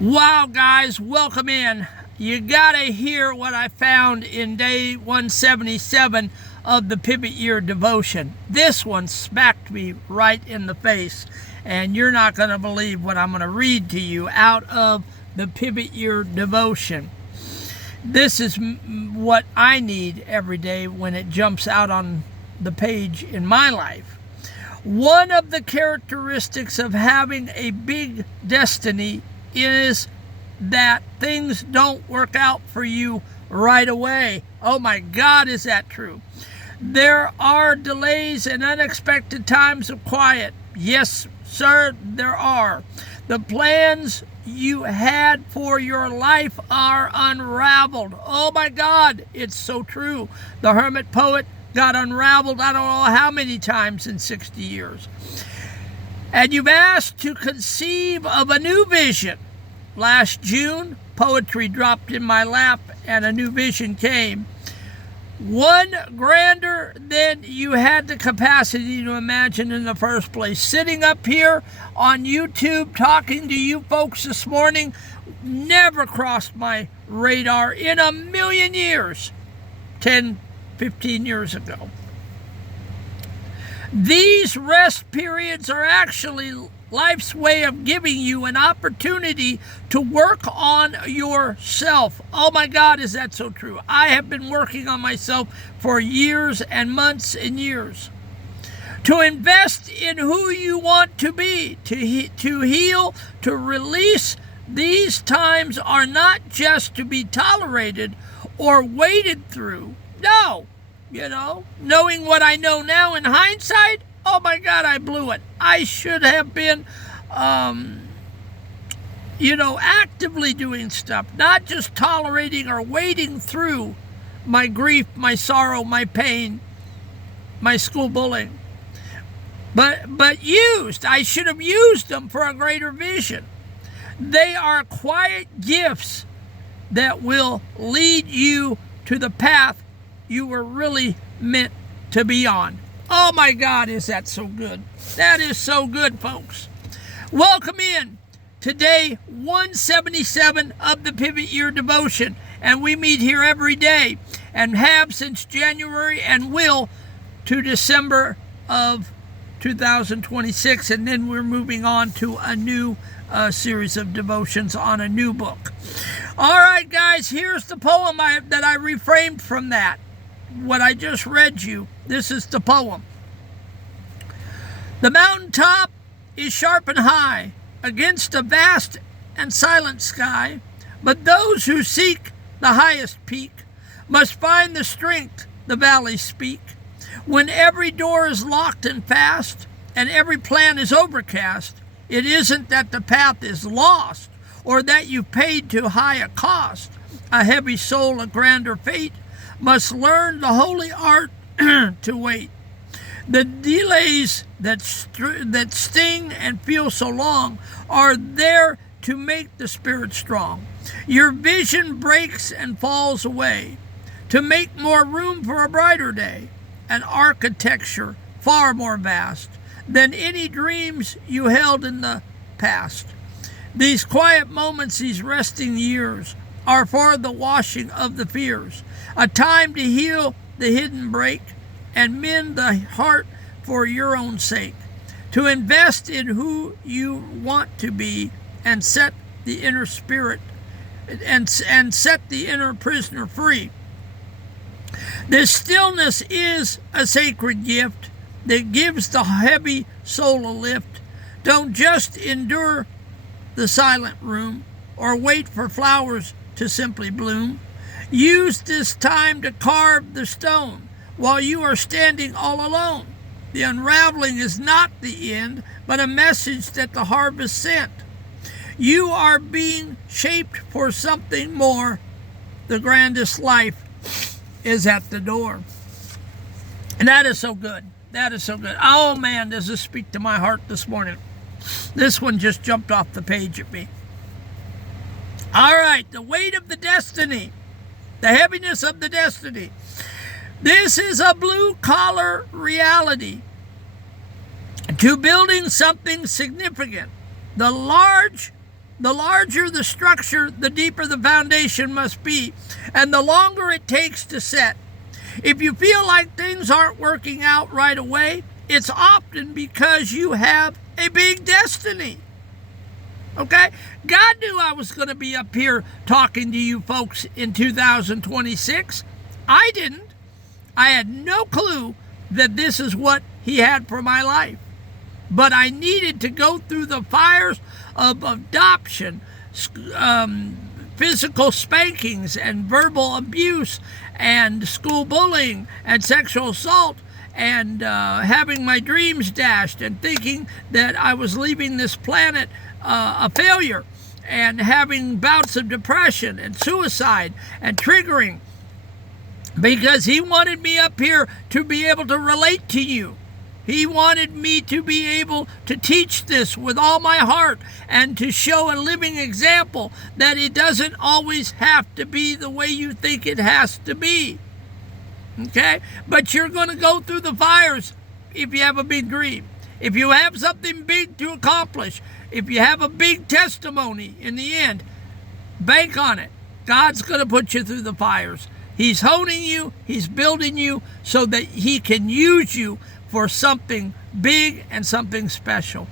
Wow, guys, welcome in. You gotta hear what I found in day 177 of the Pivot Year Devotion. This one smacked me right in the face, and you're not gonna believe what I'm gonna read to you out of the Pivot Year Devotion. This is what I need every day when it jumps out on the page in my life. One of the characteristics of having a big destiny is that things don't work out for you right away. Oh my God, is that true? There are delays and unexpected times of quiet. Yes, sir, there are. The plans you had for your life are unraveled. Oh my God, it's so true. The hermit poet got unraveled I don't know how many times in 60 years. And you've asked to conceive of a new vision. Last June, poetry dropped in my lap and a new vision came. One grander than you had the capacity to imagine in the first place. Sitting up here on YouTube talking to you folks this morning never crossed my radar in a million years. 10, 15 years ago. These rest periods are actually life's way of giving you an opportunity to work on yourself. Oh my God, is that so true? I have been working on myself for years and months and years. To invest in who you want to be, to heal, to release. These times are not just to be tolerated or waded through. No, knowing what I know now in hindsight, oh my God, I blew it. I should have been, actively doing stuff, not just tolerating or wading through my grief, my sorrow, my pain, my school bullying. But I should have used them for a greater vision. They are quiet gifts that will lead you to the path you were really meant to be on. Oh my God, is that so good? That is so good, folks. Welcome in to day 177 of the Pivot Year Devotion. And we meet here every day and have since January and will to December of 2026. And then we're moving on to a new series of devotions on a new book. All right, guys, here's the poem that I reframed from that. What I just read you, this is the poem. The mountaintop is sharp and high against a vast and silent sky, but those who seek the highest peak must find the strength the valleys speak. When every door is locked and fast and every plan is overcast, it isn't that the path is lost or that you've paid too high a cost. A heavy soul, a grander fate, must learn the holy art to wait. The delays that sting and feel so long are there to make the spirit strong. Your vision breaks and falls away to make more room for a brighter day, an architecture far more vast than any dreams you held in the past. These quiet moments, these resting years, are for the washing of the fears, a time to heal the hidden break and mend the heart for your own sake, to invest in who you want to be and set the inner spirit and set the inner prisoner free. This stillness is a sacred gift that gives the heavy soul a lift. Don't just endure the silent room or wait for flowers to simply bloom. Use this time to carve the stone while you are standing all alone. The unraveling is not the end, but a message that the harvest sent. You are being shaped for something more. The grandest life is at the door. And that is so good. That is so good. Oh man, does this speak to my heart this morning. This one just jumped off the page at me. All right, the weight of the destiny, the heaviness of the destiny. This is a blue-collar reality to building something significant. The large the larger the structure, the deeper the foundation must be, and the longer it takes to set. If you feel like things aren't working out right away, it's often because you have a big destiny. Okay? God knew I was going to be up here talking to you folks in 2026. I didn't. I had no clue that this is what He had for my life. But I needed to go through the fires of adoption, physical spankings and verbal abuse and school bullying and sexual assault and having my dreams dashed and thinking that I was leaving this planet a failure and having bouts of depression and suicide and triggering, because He wanted me up here to be able to relate to you. He wanted me to be able to teach this with all my heart and to show a living example that it doesn't always have to be the way you think it has to be. Okay? But you're going to go through the fires if you have a big dream. If you have something big to accomplish, if you have a big testimony in the end, bank on it. God's going to put you through the fires. He's honing you. He's building you so that He can use you for something big and something special.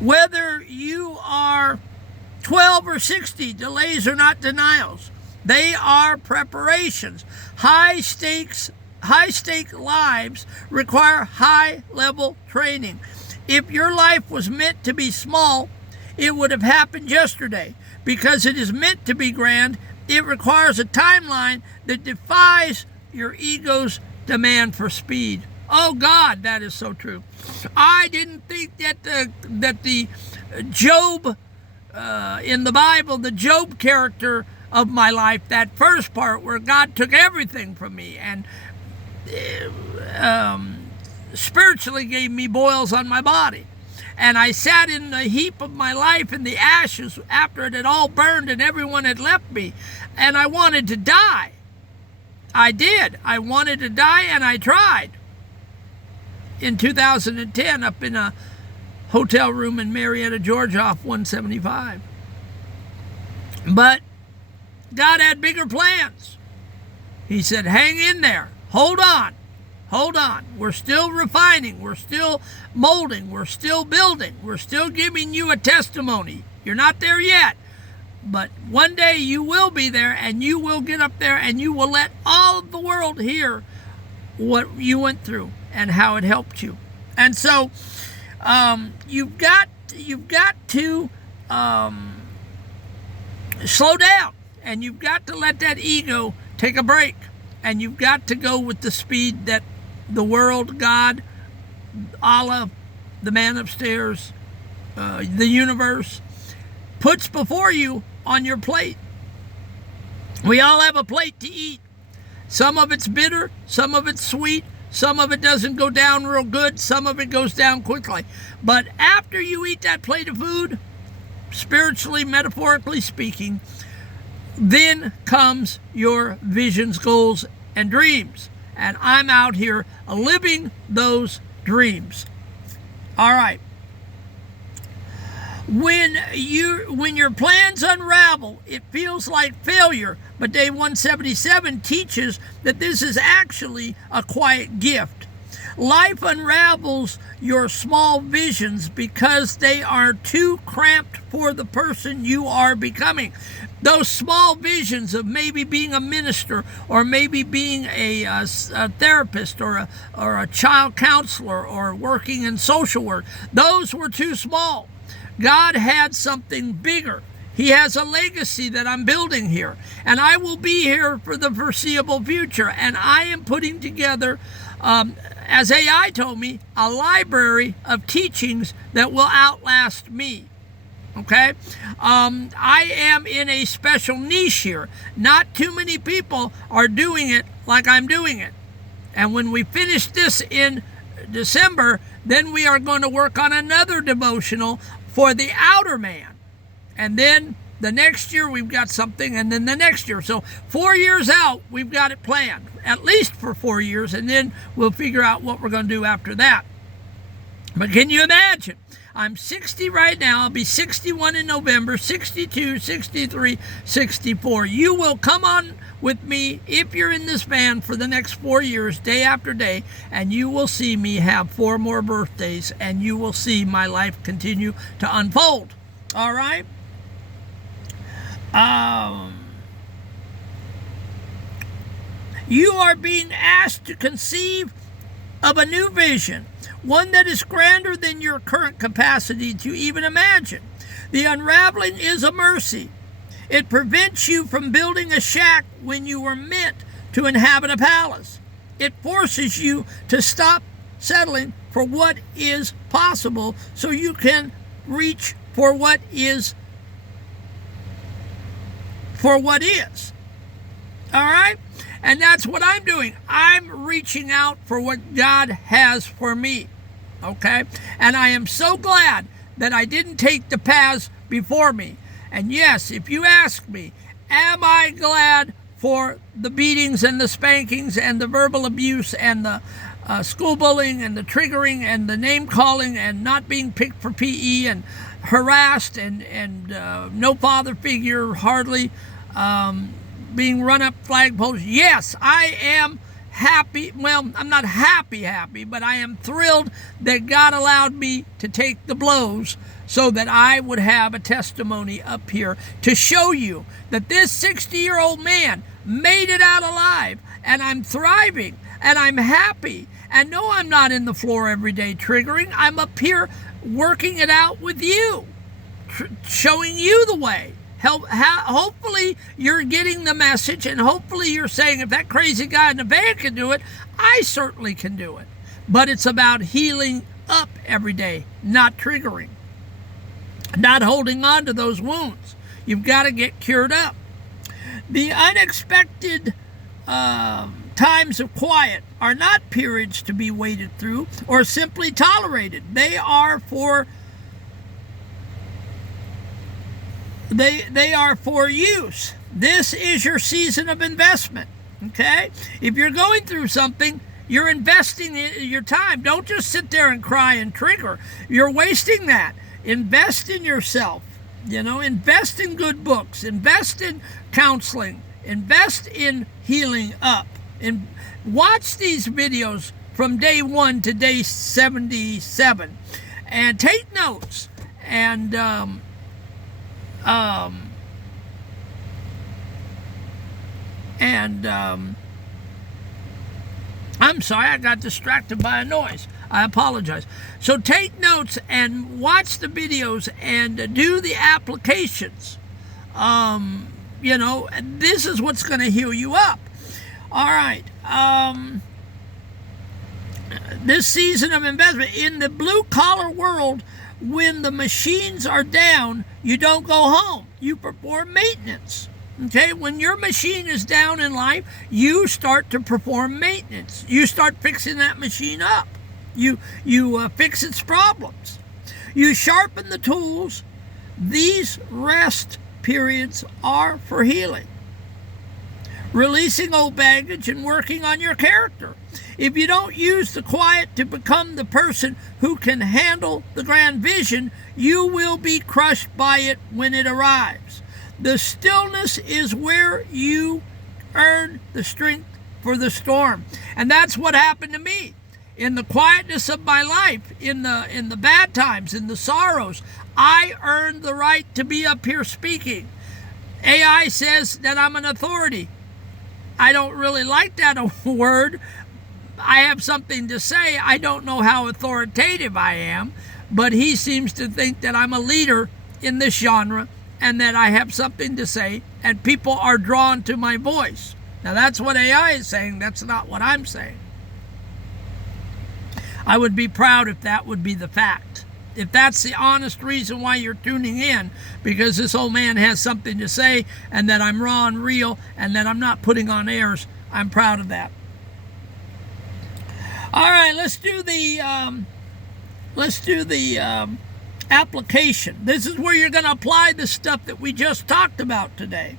Whether you are 12 or 60, delays are not denials. They are preparations. High stake lives require high level training. If your life was meant to be small, it would have happened yesterday. Because it is meant to be grand, it requires a timeline that defies your ego's demand for speed. Oh God, that is so true. I didn't think that the Job in the Bible, the Job character of my life, that first part where God took everything from me and spiritually gave me boils on my body. And I sat in the heap of my life in the ashes after it had all burned and everyone had left me. And I wanted to die. I did. I wanted to die, and I tried. In 2010, up in a hotel room in Marietta, Georgia, off 175. But God had bigger plans. He said, hang in there. Hold on. Hold on. We're still refining. We're still molding. We're still building. We're still giving you a testimony. You're not there yet. But one day you will be there, and you will get up there, and you will let all of the world hear what you went through and how it helped you. And so you've got to slow down, and you've got to let that ego take a break, and you've got to go with the speed that the world, God, Allah, the man upstairs, the universe puts before you on your plate. We all have a plate to eat. Some of it's bitter, some of it's sweet, some of it doesn't go down real good, some of it goes down quickly. But after you eat that plate of food, spiritually, metaphorically speaking, then comes your visions, goals, and dreams. And I'm out here living those dreams. All right. When your plans unravel, it feels like failure, but Day 177 teaches that this is actually a quiet gift. Life unravels your small visions because they are too cramped for the person you are becoming. Those small visions of maybe being a minister, or maybe being a therapist, or a child counselor, or working in social work, those were too small. God had something bigger. He has a legacy that I'm building here, and I will be here for the foreseeable future. And I am putting together, as AI told me, a library of teachings that will outlast me. Okay? I am in a special niche here. Not too many people are doing it like I'm doing it. And when we finish this in December, then we are going to work on another devotional for the outer man. And then the next year we've got something, and then the next year. So 4 years out, we've got it planned, at least for 4 years, and then we'll figure out what we're going to do after that. But can you imagine? I'm 60 right now. I'll be 61 in November, 62, 63, 64. You will come on with me if you're in this van for the next 4 years, day after day, and you will see me have 4 more birthdays, and you will see my life continue to unfold. All right? You are being asked to conceive of a new vision, one that is grander than your current capacity to even imagine. The unraveling is a mercy. It prevents you from building a shack when you were meant to inhabit a palace. It forces you to stop settling for what is possible so you can reach for what is. All right? And that's what I'm doing. I'm reaching out for what God has for me. Okay? And I am so glad that I didn't take the paths before me. And yes, if you ask me, am I glad for the beatings and the spankings and the verbal abuse and the school bullying and the triggering and the name calling and not being picked for PE and harassed and no father figure hardly, being run up flagpoles? Yes, I am happy. Well, I'm not happy, but I am thrilled that God allowed me to take the blows so that I would have a testimony up here to show you that this 60-year-old man made it out alive, and I'm thriving, and I'm happy. And no, I'm not in the floor every day triggering. I'm up here working it out with you, showing you the way. Hopefully you're getting the message, and hopefully you're saying, if that crazy guy in the van can do it, I certainly can do it. But it's about healing up every day, not triggering, not holding on to those wounds. You've got to get cured up. The unexpected times of quiet are not periods to be waded through or simply tolerated. They are for use. This is your season of investment. Okay? If you're going through something, you're investing your time. Don't just sit there and cry and trigger. You're wasting that. Invest in yourself. Invest in good books. Invest in counseling. Invest in healing up. And watch these videos from day 1 to day 77. And take notes. And I'm sorry, I got distracted by a noise. I apologize. So take notes and watch the videos and do the applications. This is what's going to heal you up. All right. This season of investment in the blue-collar world, when the machines are down, you don't go home. You perform maintenance. Okay? When your machine is down in life, you start to perform maintenance. You start fixing that machine up. You fix its problems. You sharpen the tools. These rest periods are for healing, releasing old baggage and working on your character. If you don't use the quiet to become the person who can handle the grand vision, you will be crushed by it when it arrives. The stillness is where you earn the strength for the storm. And that's what happened to me. In the quietness of my life, in the bad times, in the sorrows, I earned the right to be up here speaking. AI says that I'm an authority. I don't really like that word. I have something to say. I don't know how authoritative I am, but he seems to think that I'm a leader in this genre and that I have something to say, and people are drawn to my voice. Now, that's what AI is saying. That's not what I'm saying. I would be proud if that would be the fact. If that's the honest reason why you're tuning in, because this old man has something to say and that I'm raw and real and that I'm not putting on airs, I'm proud of that. All right, let's do the application. This is where you're going to apply the stuff that we just talked about today.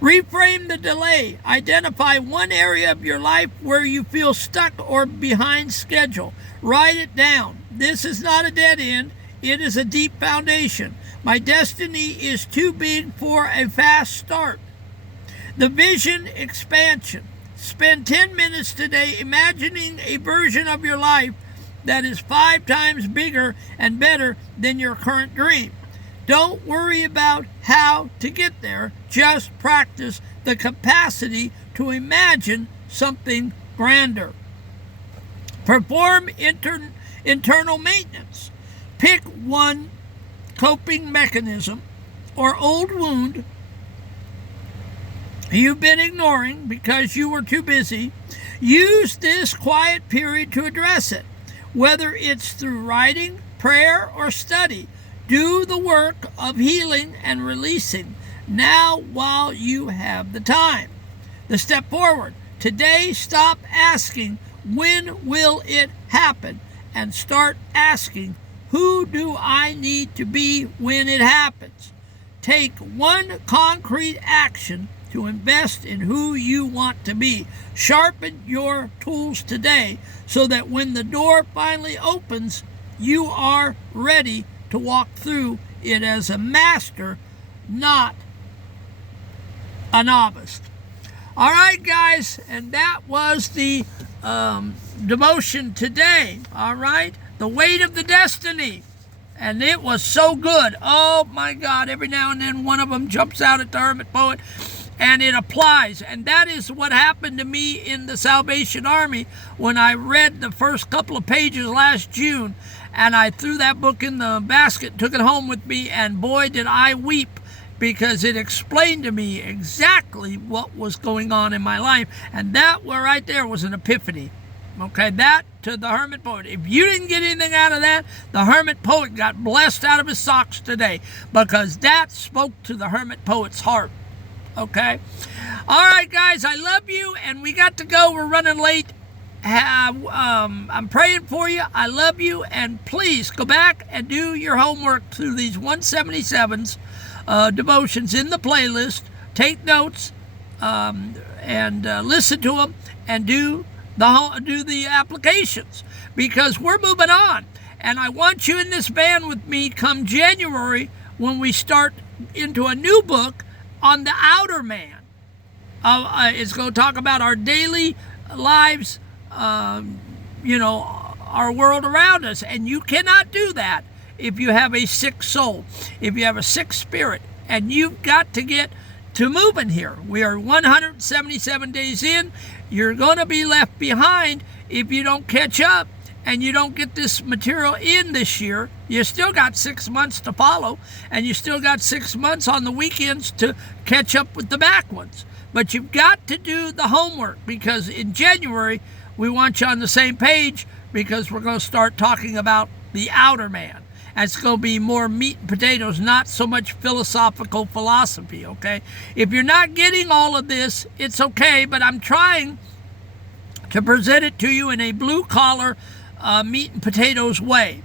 Reframe the delay. Identify one area of your life where you feel stuck or behind schedule. Write it down. This is not a dead end. It is a deep foundation. My destiny is too big for a fast start. The vision expansion. Spend 10 minutes today imagining a version of your life that is 5 times bigger and better than your current dream. Don't worry about how to get there. Just practice the capacity to imagine something grander. Perform internal maintenance. Pick one coping mechanism or old wound you've been ignoring because you were too busy. Use this quiet period to address it, whether it's through writing, prayer, or study. Do the work of healing and releasing now while you have the time. The step forward. Today, stop asking, when will it happen? And start asking, who do I need to be when it happens? Take one concrete action to invest in who you want to be. Sharpen your tools today so that when the door finally opens, you are ready to walk through it as a master, not a novice. All right, guys, and that was the devotion today. All right, the weight of the destiny, and it was so good. Oh my God! Every now and then, one of them jumps out at the Hermit Poet, and it applies. And that is what happened to me in the Salvation Army when I read the first couple of pages last June, and I threw that book in the basket, took it home with me, and boy, did I weep, because it explained to me exactly what was going on in my life. And that right there was an epiphany. Okay, that to the Hermit Poet. If you didn't get anything out of that, the Hermit Poet got blessed out of his socks today, because that spoke to the Hermit Poet's heart. Okay? All right, guys, I love you, and we got to go. We're running late. I'm praying for you. I love you, and please go back and do your homework through these 177s. Devotions in the playlist. Take notes and listen to them, and do the applications, because we're moving on. And I want you in this van with me come January, when we start into a new book on the outer man. It's going to talk about our daily lives, our world around us, and you cannot do that if you have a sick soul, if you have a sick spirit, and you've got to get to moving here. We are 177 days in. You're going to be left behind if you don't catch up and you don't get this material in this year. You still got 6 months to follow, and you still got 6 months on the weekends to catch up with the back ones. But you've got to do the homework, because in January, we want you on the same page, because we're going to start talking about the outer man. And it's going to be more meat and potatoes, not so much philosophical philosophy, okay? If you're not getting all of this, it's okay, but I'm trying to present it to you in a blue-collar, meat and potatoes way,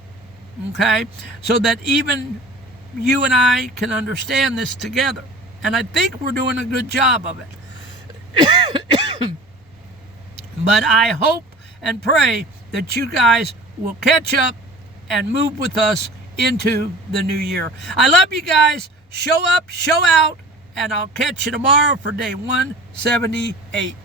okay? So that even you and I can understand this together. And I think we're doing a good job of it. But I hope and pray that you guys will catch up and move with us into the new year. I love you guys. Show up, show out, and I'll catch you tomorrow for day 178.